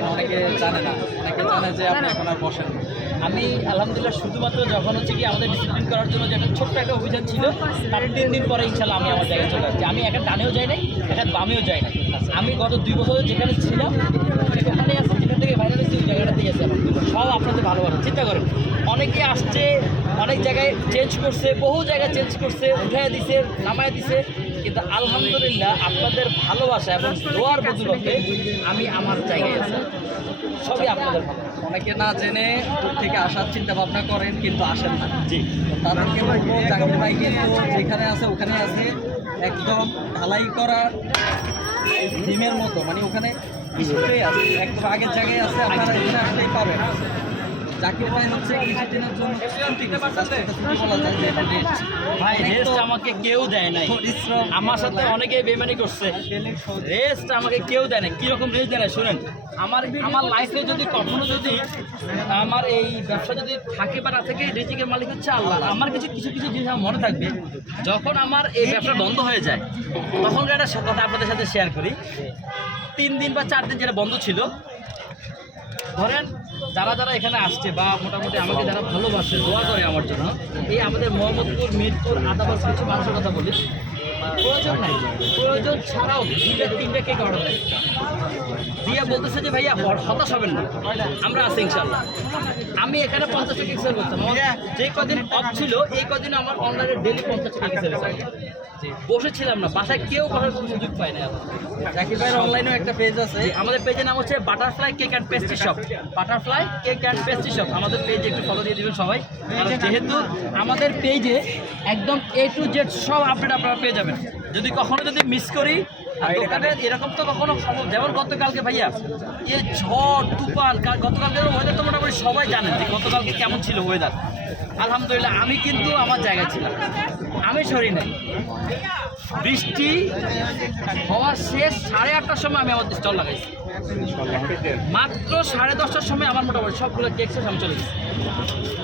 বসেন, অনেকে জানে না, অনেকে জানে যে আপনি এখন আর বসেন না। আমি আলহামদুলিল্লাহ শুধুমাত্র যখন হচ্ছে কি আমাদের ডিসিপ্লিন করার জন্য যে একটা ছোট্ট একটা অভিযান ছিল, তার 3 দিন পরে ইনশাল্লাহ আমি আমার জায়গায় চলে আসছি। আমি একটা ডানেও যাই নাই, একটা বামেও যাই নাই। আমি গত 2 বছর যেখানে ছিলাম সেখানে আসছি, যেখান থেকে ভাইরাল হয়েছি ওই জায়গাটাতেই আছে আলহামদুলিল্লাহ। সব আপনাদের ভালোবাসা। চিন্তা করেন, অনেকে আসছে, অনেক জায়গায় চেঞ্জ করছে, বহু জায়গায় চেঞ্জ করছে, উঠায় দিছে, নামায় দিছে, কিন্তু আলহামদুলিল্লাহ আপনাদের ভালোবাসা এবং দোয়ার বদৌলতে আমি আমার জায়গায় আছি। সবই আপনাদের ভালো। অনেকে না জেনে দূর থেকে আসার চিন্তা ভাবনা করেন কিন্তু আসেন না। জি, তাদেরকে বলবো জাকির ভাই কিন্তু যেখানে আছে ওখানে আছে, একদম ঢালাই করা ডিমের মতো, মানে ওখানে কিছুতেই আছে, একদম আগের জায়গায় আছে, আপনারা এখানে আসলেই পাবেন। জাকির ভাই হচ্ছে কিছুদিনের জন্য বলা যায় যে এটা rest। ভাই অনেক রেস্ট তো আমাকে কেউ দেয় নাই, পরিশ্রম, আমার সাথে অনেকেই বেমানি করছে। রেস্ট আমাকে কেউ দেয় না। কীরকম রেস্ট দেয় না শুনেন, আমার লাইফে যদি কখনো যদি আমার এই ব্যবসা যদি থাকে বা না থাকে, রিজিকের মালিক হচ্ছে আল্লাহ। আমার কিছু কিছু কিছু জিনিস আমার মনে থাকবে, যখন আমার এই ব্যবসা বন্ধ হয়ে যায় তখন একটা কথা আপনাদের সাথে শেয়ার করি। 3 দিন বা 4 দিন যেটা বন্ধ ছিল, ধরেন যারা যারা এখানে আসছে বা মোটামুটি আমাকে যারা ভালোবাসে, দোয়া করে আমার জন্য, এই আমাদের মোহাম্মদপুর, মিরপুর, আদাবাস কিছু মানুষের কথা বলি, প্রয়োজন নাই, প্রয়োজন ছাড়াও 2-3টা কেক অর্ডার দেয় দিয়া বলতেছে যে ভাইয়া হতাশ হবেন না, আমরা আছি ইনশাল্লাহ। আমি এখানে 50টা কেক সেল করতাম, আমার যে কদিন অফ ছিল এই কদিন আমার অনলাইনে ডেলি 50টা কেক সেল করতাম। বসেছিলাম না, বাসায় কেউ বসার কোনো সুযোগ পায় না। জাকির ভাইয়ের অনলাইনেও একটা পেজ আছে, আমাদের পেজের নাম হচ্ছে butterfly cake and pastry shop. Butterfly cake and pastry shop আমাদের পেজে একটু ফলো দিয়ে দেবেন সবাই, কারণ যেহেতু আমাদের পেজে একদম A to Z সব আপডেট আপনারা পেয়ে যাবেন। যদি কখনো যদি মিস করি দোকানে, এরকম তো কখনো সম্ভব, যেমন গতকালকে ভাইয়া এই ঝড় তুফান, গতকালকের ওয়েদার তো মোটামুটি সবাই জানেন যে গতকালকে কেমন ছিল ওয়েদার। আলহামদুলিল্লাহ আমি কিন্তু আমার জায়গায় ছিলাম, আমি সরি নাই। বৃষ্টি হওয়ার শেষ 8:30টার সময় আমি আমার স্টল লাগাইছি, মাত্র 10:30টার সময় আমার মোটামুটি সবগুলো কেক শেষ, আমি চলে গেছি।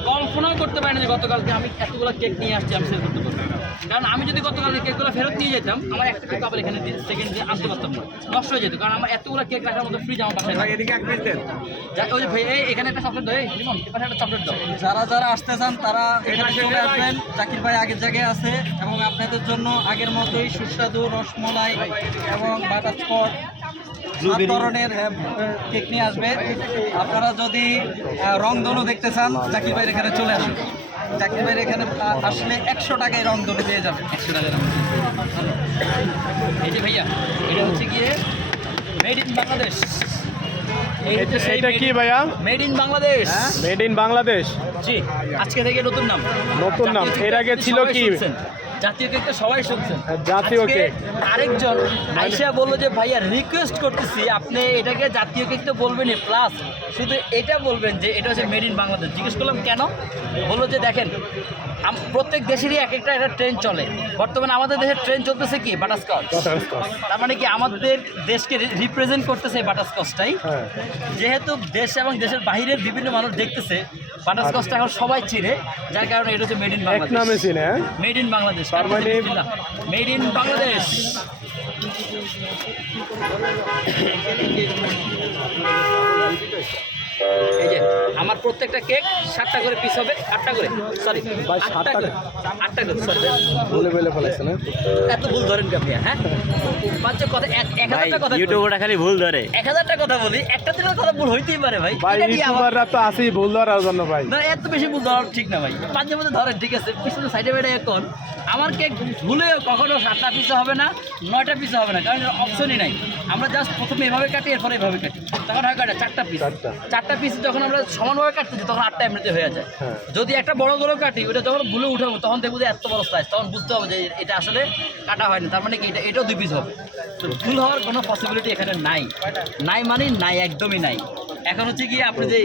কল্পনাও করতে পারিনি যে গতকালকে আমি এতগুলো কেক নিয়ে আসছি, আমি সেল করতে পারবো। কারণ আমি যদি গতকালকে কেকগুলো ফেরত নিয়ে যেতাম, আমার একটা কেক আবার এখানে সেকেন্ড দিয়ে আনতে পারতাম না, নষ্ট হয়ে যেত। কারণ আমার এতগুলো কেক রাখার মতো ফ্রিজ আমার বাসায় ওই যে ভাই এখানে একটা চকলেট দাও, লিমন এখানে একটা চকলেট দাও। যারা যারা আসতে চান তারা এখানে চলে আসবেন। জাকির ভাই আগের জায়গায় আছে এবং আপনাদের জন্য আগের মতোই সুস্বাদু রসমলাই এবং বাটারস্কচ সব ধরনের কেক নিয়ে আসবে। আপনারা যদি রংধনু দেখতে চান, জাকির ভাইয়ের এখানে চলে আসুন। জাকির ভাইয়ের এখানে আসলে 100 টাকায় রংধনু পেয়ে যাবেন, 100 টাকায় রংধনু। এই যে ভাইয়া, এটা হচ্ছে গিয়ে মেড ইন বাংলাদেশ। এটা কি ভাইয়া? Made in Bangladesh. Made in Bangladesh, জি, আজকে থেকে নতুন নাম। নতুন নাম। এর আগে ছিল কি? জাতীয় কেকটা সবাই শুনছেন, জাতীয় কেক। আরেকজন আইসা বললো যে ভাইয়া রিকোয়েস্ট করতেছি আপনি এটাকে জাতীয় কেক তো বলবেনই, প্লাস শুধু এটা বলবেন যে এটা হচ্ছে মেড ইন বাংলাদেশ। জিজ্ঞেস করলাম কেন, বললো যে দেখেন প্রত্যেক দেশেরই এক একটা ট্রেন চলে, বর্তমানে আমাদের দেশের ট্রেন চলতেছে কি বাটারস্কচ। তার মানে কি আমাদের দেশকে রিপ্রেজেন্ট করতেছে বাটারস্কচটাই। যেহেতু দেশ এবং দেশের বাইরের বিভিন্ন মানুষ দেখতেছে বাটারস্কচটা এখন সবাই চিনে, যার কারণে এটা হচ্ছে made in Bangladesh. Made in Bangladesh, made in Bangladesh. এই যে আমার প্রত্যেকটা কেক 7টা করে পিস হবে, 8টা করে, সরি 8টা করে, 8টা করে, সরি বলে বলে ফেলাইছে না, এত ভুল ধরেন কে আপনি? হ্যাঁ, পাঁচ কথা 1000টা কথা ইউটিউবটা খালি ভুল ধরে, 1000টা কথা বলি, একটা দিনের কথা ভুল হইতেই পারে ভাই। ভাই এটা কি ইউটিউবাররা তো আছেই ভুল ধরার জন্য ভাই। না, এত বেশি ভুল ধরা ঠিক না ভাই, মাঝে মধ্যে ধরেন, ঠিক আছে, পিছনে সাইডে বাইডে। এখন আমার কেক ভুলে কখনো 7টা পিসে হবে না, 9টা পিসে হবে না, কারণ এর অপশনই নাই। আমরা জাস্ট প্রথমে এভাবে কাটি, এরপরে এভাবে কাটি, তখন হয় কাটা 4টা পিস। 4টা পিস যখন আমরা সমানভাবে কাটতেছি তখন 8টা এমনিতে হয়ে যায়। যদি একটা বড় গরু কাটি, ওটা যখন ভুলে উঠাবো তখন দেখবো যে এত বড় সাইজ, তখন বুঝতে হবে যে এটা আসলে কাটা হয়নি। তার মানে কি এটাও 2 পিস হবে। তো ভুল হওয়ার কোনো পসিবিলিটি এখানে নাই, নাই মানে নাই, একদমই নাই। এখন হচ্ছে গিয়ে আপনি যে